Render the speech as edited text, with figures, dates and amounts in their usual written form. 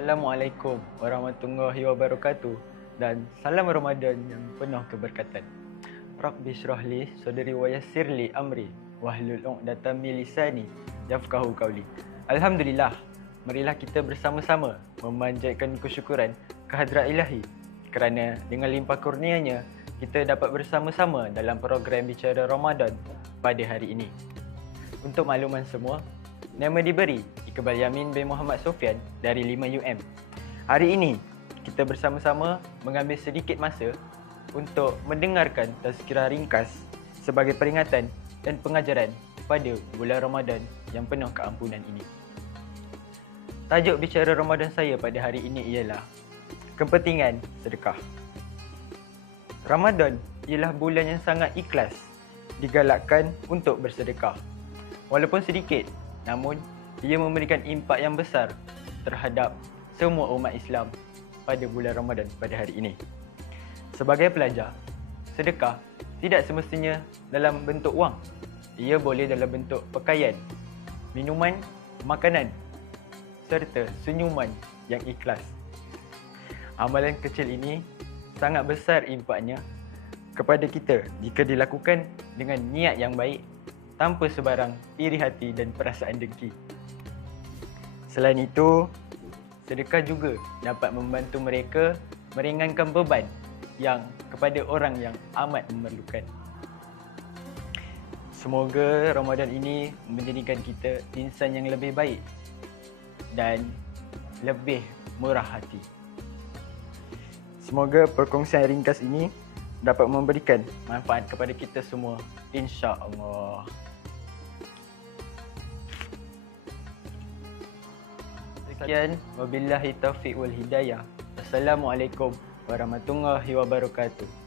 Assalamualaikum warahmatullahi wabarakatuh dan salam Ramadan yang penuh keberkatan. Rabbi syrahli sadri wa yassirli amri wahlul 'uqdatam min lisani yafqahu qawli. Alhamdulillah, marilah kita bersama-sama memanjatkan kesyukuran kehadrat Ilahi kerana dengan limpah kurnianya kita dapat bersama-sama dalam program Bicara Ramadan pada hari ini. Untuk makluman semua, nama diberi Iqbal Yamin bin Muhammad Sofian dari 5UM. Hari ini, kita bersama-sama mengambil sedikit masa untuk mendengarkan tazkirah ringkas sebagai peringatan dan pengajaran pada bulan Ramadan yang penuh keampunan ini. Tajuk bicara Ramadan saya pada hari ini ialah kepentingan sedekah. Ramadan ialah bulan yang sangat ikhlas digalakkan untuk bersedekah. Walaupun sedikit, namun ia memberikan impak yang besar terhadap semua umat Islam pada bulan Ramadan pada hari ini. Sebagai pelajar, sedekah tidak semestinya dalam bentuk wang. Ia boleh dalam bentuk pakaian, minuman, makanan serta senyuman yang ikhlas. Amalan kecil ini sangat besar impaknya kepada kita jika dilakukan dengan niat yang baik tanpa sebarang iri hati dan perasaan dengki. Selain itu, sedekah juga dapat membantu mereka meringankan beban yang kepada orang yang amat memerlukan. Semoga Ramadan ini menjadikan kita insan yang lebih baik dan lebih murah hati. Semoga perkongsian ringkas ini dapat memberikan manfaat kepada kita semua, insya-Allah. Sekian, wabillahi taufiq wal hidayah. Assalamualaikum warahmatullahi wabarakatuh.